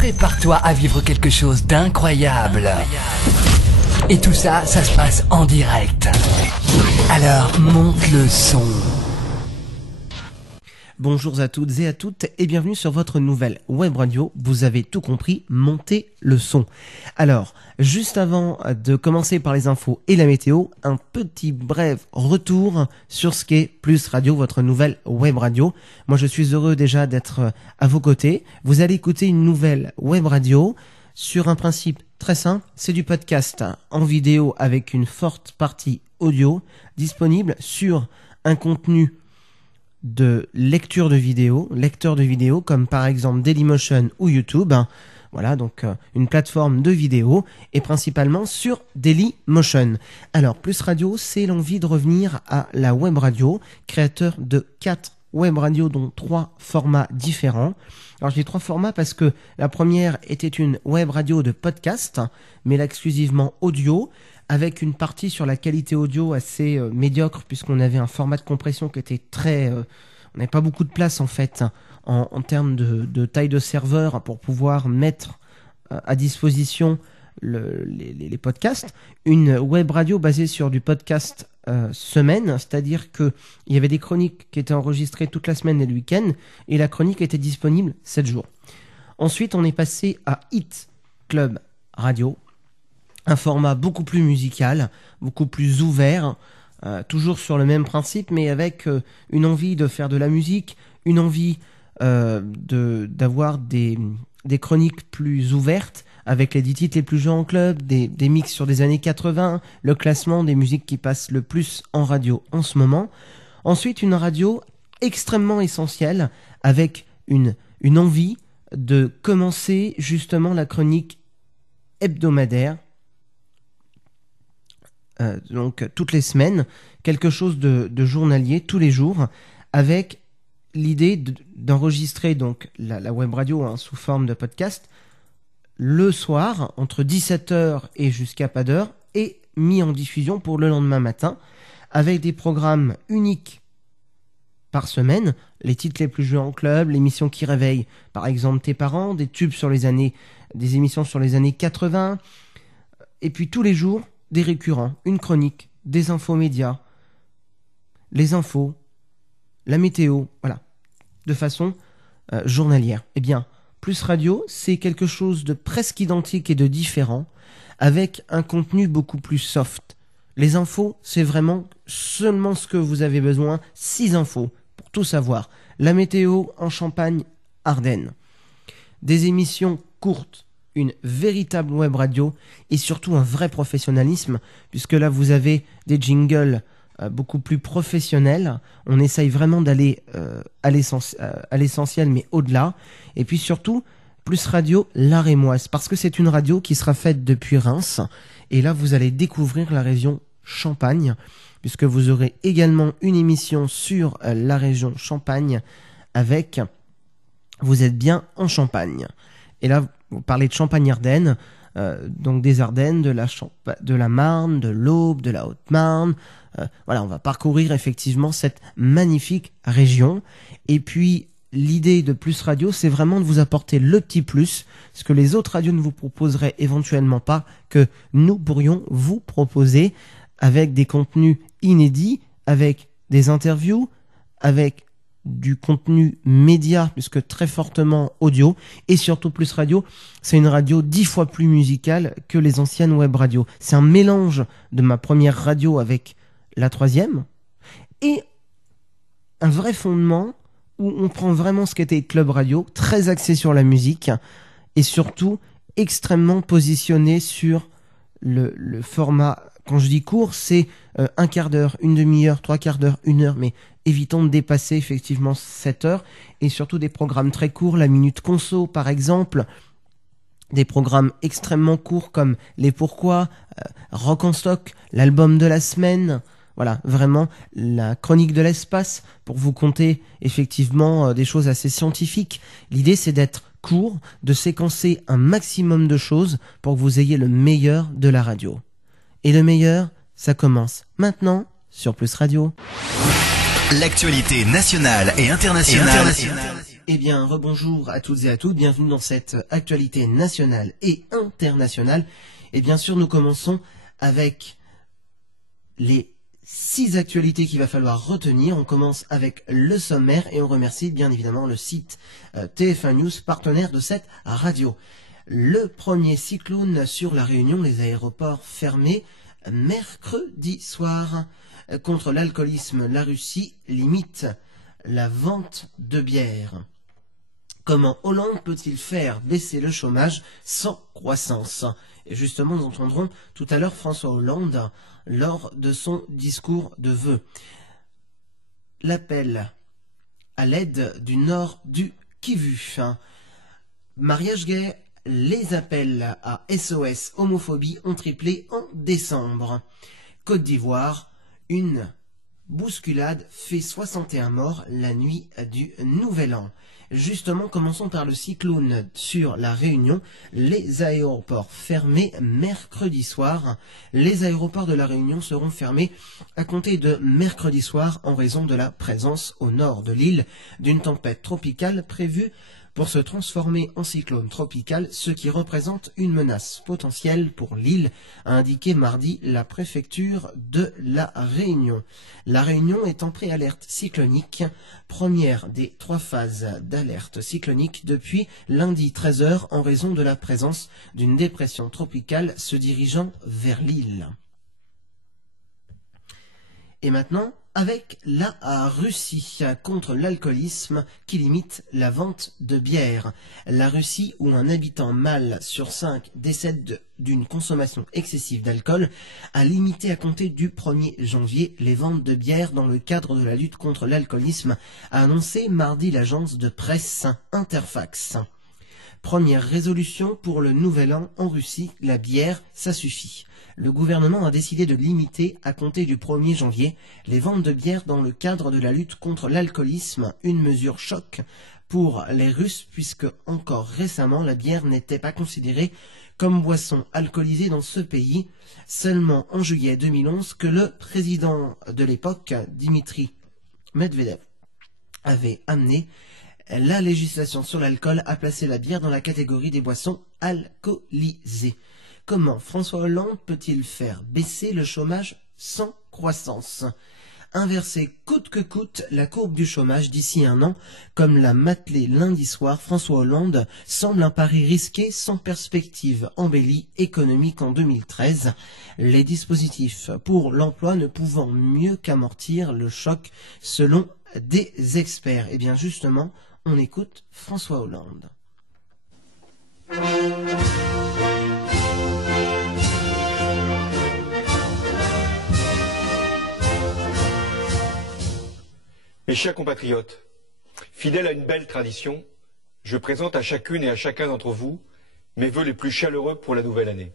Prépare-toi à vivre quelque chose d'incroyable. Et tout ça, ça se passe en direct. Alors, monte le son. Bonjour à toutes et à toutes et bienvenue sur votre nouvelle web radio. Vous avez tout compris, montez le son. Alors, juste avant de commencer par les infos et la météo, un petit bref retour sur ce qu'est Plus Radio, votre nouvelle web radio. Moi, je suis heureux déjà d'être à vos côtés. Vous allez écouter une nouvelle web radio sur un principe très simple. C'est du podcast en vidéo avec une forte partie audio disponible sur un contenu de lecteur de vidéos comme par exemple Dailymotion ou YouTube. Voilà, donc une plateforme de vidéo et principalement sur Dailymotion. Alors, Plus Radio, c'est l'envie de revenir à la web radio, créateur de 4 web radios dont 3 formats différents. Alors, je dis 3 formats parce que la première était une web radio de podcast, mais là exclusivement audio, avec une partie sur la qualité audio assez médiocre, puisqu'on avait un format de compression qui était très... on n'avait pas beaucoup de place en fait, en termes de taille de serveur pour pouvoir mettre à disposition les podcasts. Une web radio basée sur du podcast semaine, c'est-à-dire qu'il y avait des chroniques qui étaient enregistrées toute la semaine et le week-end, et la chronique était disponible 7 jours. Ensuite, on est passé à Hit Club Radio, un format beaucoup plus musical, beaucoup plus ouvert, toujours sur le même principe, mais avec une envie de faire de la musique, une envie d'avoir des chroniques plus ouvertes, avec les 10 titres les plus joués en club, des mix sur des années 80, le classement des musiques qui passent le plus en radio en ce moment. Ensuite, une radio extrêmement essentielle, avec une envie de commencer justement la chronique hebdomadaire, donc toutes les semaines, quelque chose de journalier, tous les jours, avec l'idée d'enregistrer donc la web radio sous forme de podcast le soir, entre 17h et jusqu'à pas d'heure, et mis en diffusion pour le lendemain matin, avec des programmes uniques par semaine, les titres les plus joués en club, l'émission qui réveille par exemple tes parents, des tubes sur des émissions sur les années 80, et puis tous les jours, des récurrents, une chronique, des infos médias, les infos, la météo, voilà, de façon journalière. Eh bien, Plus Radio, c'est quelque chose de presque identique et de différent, avec un contenu beaucoup plus soft. Les infos, c'est vraiment seulement ce que vous avez besoin, 6 infos, pour tout savoir. La météo en Champagne, Ardennes. Des émissions courtes, une véritable web radio et surtout un vrai professionnalisme, puisque là vous avez des jingles beaucoup plus professionnels. On essaye vraiment d'aller à l'essentiel, mais au-delà. Et puis surtout, Plus Radio, la Rémoise, parce que c'est une radio qui sera faite depuis Reims. Et là, vous allez découvrir la région Champagne, puisque vous aurez également une émission sur la région Champagne avec Vous êtes bien en Champagne. Et là, vous parlez de Champagne-Ardenne, donc des Ardennes, de la Marne, de l'Aube, de la Haute-Marne. Voilà, on va parcourir effectivement cette magnifique région. Et puis, l'idée de Plus Radio, c'est vraiment de vous apporter le petit plus, ce que les autres radios ne vous proposeraient éventuellement pas, que nous pourrions vous proposer, avec des contenus inédits, avec des interviews, avec du contenu média, puisque très fortement audio, et surtout Plus Radio, c'est une radio 10 fois plus musicale que les anciennes web radios. C'est un mélange de ma première radio avec la troisième, et un vrai fondement où on prend vraiment ce qu'était Club Radio, très axé sur la musique, et surtout extrêmement positionné sur le format. Quand je dis court, c'est un quart d'heure, une demi-heure, 3/4 d'heure, 1 heure, mais évitons de dépasser effectivement 7 heures, et surtout des programmes très courts, la Minute Conso par exemple, des programmes extrêmement courts comme Les Pourquoi, Rock en Stock, l'album de la semaine, voilà, vraiment la chronique de l'espace, pour vous conter effectivement des choses assez scientifiques. L'idée, c'est d'être court, de séquencer un maximum de choses pour que vous ayez le meilleur de la radio. Et le meilleur, ça commence maintenant sur Plus Radio. L'actualité nationale et internationale Eh bien, rebonjour à toutes et à tous, bienvenue dans cette actualité nationale et internationale. Et bien sûr, nous commençons avec les 6 actualités qu'il va falloir retenir. On commence avec le sommaire et on remercie bien évidemment le site TF1 News, partenaire de cette radio. Le premier cyclone sur la Réunion, les aéroports fermés mercredi soir. Contre l'alcoolisme, la Russie limite la vente de bière. Comment Hollande peut-il faire baisser le chômage sans croissance? Et justement, nous entendrons tout à l'heure François Hollande lors de son discours de vœux. L'appel à l'aide du nord du Kivu. Mariage gay, les appels à SOS homophobie ont triplé en décembre. Côte d'Ivoire, une bousculade fait 61 morts la nuit du Nouvel An. Justement, commençons par le cyclone sur la Réunion. Les aéroports fermés mercredi soir. Les aéroports de la Réunion seront fermés à compter de mercredi soir en raison de la présence au nord de l'île d'une tempête tropicale prévue pour se transformer en cyclone tropical, ce qui représente une menace potentielle pour l'île, a indiqué mardi la préfecture de la Réunion. La Réunion est en préalerte cyclonique, première des 3 phases d'alerte cyclonique depuis lundi 13h en raison de la présence d'une dépression tropicale se dirigeant vers l'île. Et maintenant, avec la Russie contre l'alcoolisme qui limite la vente de bière. La Russie, où un habitant mâle sur 5 décède d'une consommation excessive d'alcool, a limité à compter du 1er janvier les ventes de bière dans le cadre de la lutte contre l'alcoolisme, a annoncé mardi l'agence de presse Interfax. Première résolution pour le Nouvel An en Russie, la bière, ça suffit. Le gouvernement a décidé de limiter, à compter du 1er janvier, les ventes de bière dans le cadre de la lutte contre l'alcoolisme, une mesure choc pour les Russes puisque encore récemment la bière n'était pas considérée comme boisson alcoolisée dans ce pays. Seulement en juillet 2011 que le président de l'époque, Dimitri Medvedev, avait amené la législation sur l'alcool a placé la bière dans la catégorie des boissons alcoolisées. Comment François Hollande peut-il faire baisser le chômage sans croissance? Inverser coûte que coûte la courbe du chômage d'ici un an, comme l'a matelé lundi soir, François Hollande semble un pari risqué sans perspective embellie économique en 2013, les dispositifs pour l'emploi ne pouvant mieux qu'amortir le choc selon des experts. Et bien justement, on écoute François Hollande. Mes chers compatriotes, fidèle à une belle tradition, je présente à chacune et à chacun d'entre vous mes vœux les plus chaleureux pour la nouvelle année.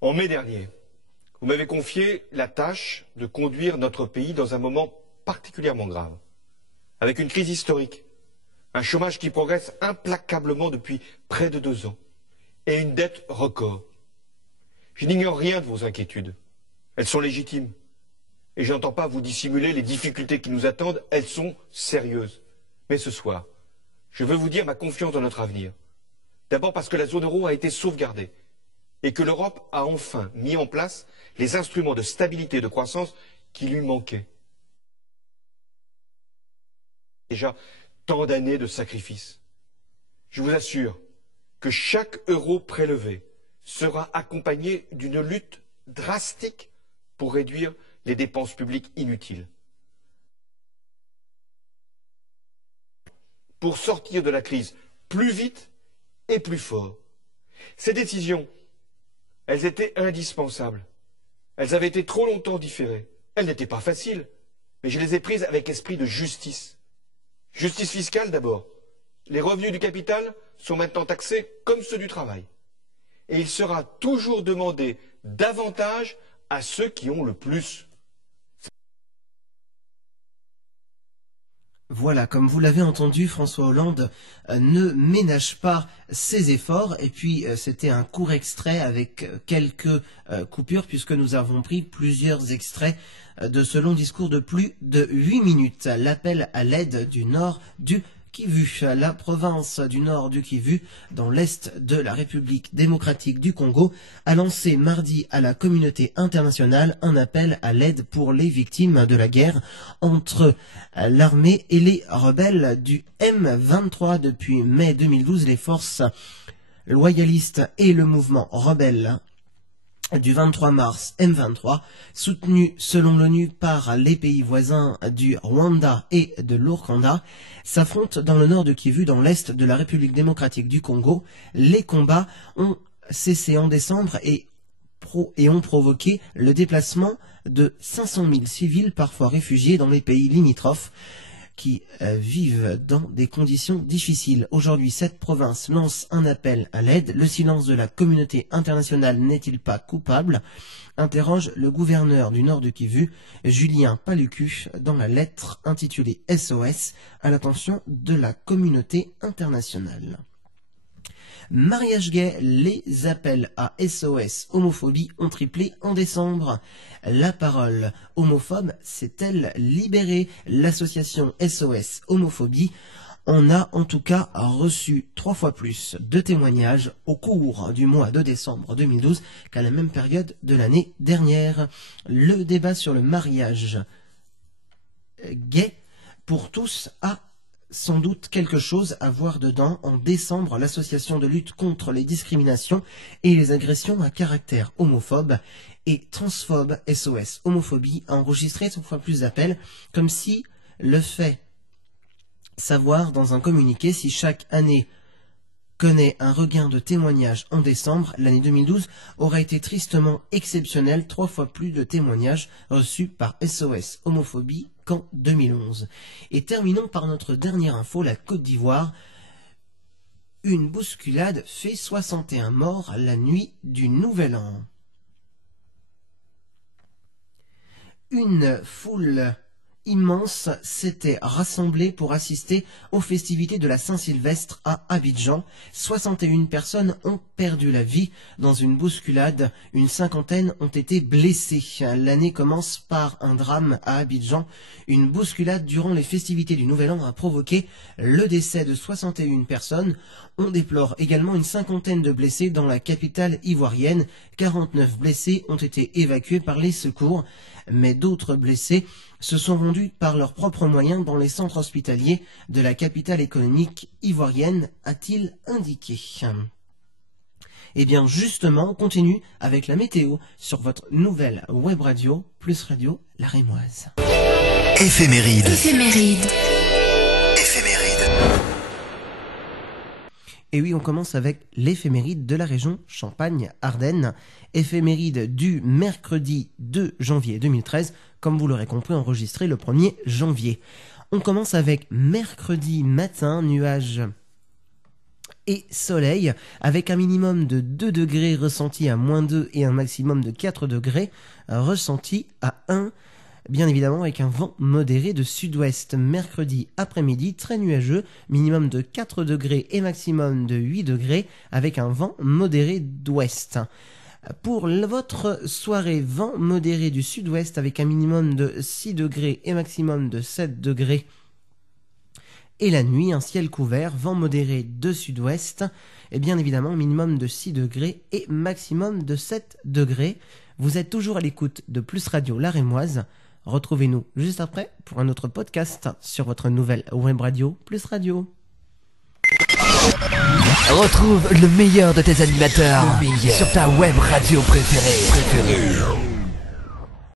En mai dernier, vous m'avez confié la tâche de conduire notre pays dans un moment particulièrement grave, avec une crise historique, un chômage qui progresse implacablement depuis près de 2 ans et une dette record. Je n'ignore rien de vos inquiétudes. Elles sont légitimes. Et je n'entends pas vous dissimuler les difficultés qui nous attendent, elles sont sérieuses. Mais ce soir, je veux vous dire ma confiance dans notre avenir. D'abord parce que la zone euro a été sauvegardée et que l'Europe a enfin mis en place les instruments de stabilité et de croissance qui lui manquaient. Déjà tant d'années de sacrifices. Je vous assure que chaque euro prélevé sera accompagné d'une lutte drastique pour réduire les dépenses publiques inutiles. Pour sortir de la crise plus vite et plus fort. Ces décisions, elles étaient indispensables. Elles avaient été trop longtemps différées. Elles n'étaient pas faciles, mais je les ai prises avec esprit de justice. Justice fiscale d'abord. Les revenus du capital sont maintenant taxés comme ceux du travail. Et il sera toujours demandé davantage à ceux qui ont le plus. Voilà, comme vous l'avez entendu, François Hollande ne ménage pas ses efforts. Et puis, c'était un court extrait avec quelques coupures, puisque nous avons pris plusieurs extraits de ce long discours de plus de 8 minutes. L'appel à l'aide du nord du Kivu. La province du nord du Kivu, dans l'est de la République démocratique du Congo, a lancé mardi à la communauté internationale un appel à l'aide pour les victimes de la guerre entre l'armée et les rebelles du M23. Depuis mai 2012, les forces loyalistes et le mouvement rebelle du 23 mars M23, soutenu selon l'ONU par les pays voisins du Rwanda et de l'Ouganda, s'affrontent dans le nord de Kivu, dans l'est de la République démocratique du Congo. Les combats ont cessé en décembre et ont provoqué le déplacement de 500 000 civils, parfois réfugiés dans les pays limitrophes, qui vivent dans des conditions difficiles. Aujourd'hui, cette province lance un appel à l'aide. Le silence de la communauté internationale n'est-il pas coupable? Interroge le gouverneur du nord du Kivu, Julien Paluku, dans la lettre intitulée SOS à l'attention de la communauté internationale. Mariage gay, les appels à SOS homophobie ont triplé en décembre. La parole homophobe s'est-elle libérée? L'association SOS homophobie en a en tout cas reçu 3 fois plus de témoignages au cours du mois de décembre 2012 qu'à la même période de l'année dernière. Le débat sur le mariage gay pour tous a sans doute quelque chose à voir dedans. En décembre, l'association de lutte contre les discriminations et les agressions à caractère homophobe et transphobe SOS homophobie a enregistré 3 fois plus d'appels, comme si le fait savoir dans un communiqué. Si chaque année connaît un regain de témoignages en décembre, l'année 2012 aura été tristement exceptionnelle, 3 fois plus de témoignages reçus par SOS homophobie qu'en 2011. Et terminons par notre dernière info, la Côte d'Ivoire. Une bousculade fait 61 morts la nuit du Nouvel An. Une foule immense s'était rassemblée pour assister aux festivités de la Saint-Sylvestre à Abidjan. 61 personnes ont perdu la vie dans une bousculade. Une 50aine ont été blessées. L'année commence par un drame à Abidjan. Une bousculade durant les festivités du Nouvel An a provoqué le décès de 61 personnes. On déplore également une 50aine de blessés dans la capitale ivoirienne. 49 blessés ont été évacués par les secours, mais d'autres blessés se sont rendus par leurs propres moyens dans les centres hospitaliers de la capitale économique ivoirienne, a-t-il indiqué. Et bien justement, on continue avec la météo sur votre nouvelle web radio, Plus Radio, la Rémoise. Éphéméride. Éphéméride. Et oui, on commence avec l'éphéméride de la région Champagne-Ardenne. Éphéméride du mercredi 2 janvier 2013, comme vous l'aurez compris, enregistré le 1er janvier. On commence avec mercredi matin, nuages et soleil, avec un minimum de 2 degrés ressenti à -2 et un maximum de 4 degrés ressenti à 1. Bien évidemment avec un vent modéré de sud-ouest. Mercredi après-midi, très nuageux, minimum de 4 degrés et maximum de 8 degrés, avec un vent modéré d'ouest. Pour votre soirée, vent modéré du sud-ouest avec un minimum de 6 degrés et maximum de 7 degrés. Et la nuit, un ciel couvert, vent modéré de sud-ouest, et bien évidemment minimum de 6 degrés et maximum de 7 degrés. Vous êtes toujours à l'écoute de Plus Radio La Rémoise. Retrouvez-nous juste après pour un autre podcast sur votre nouvelle web radio, Plus Radio. Retrouve le meilleur de tes animateurs sur ta web radio préférée.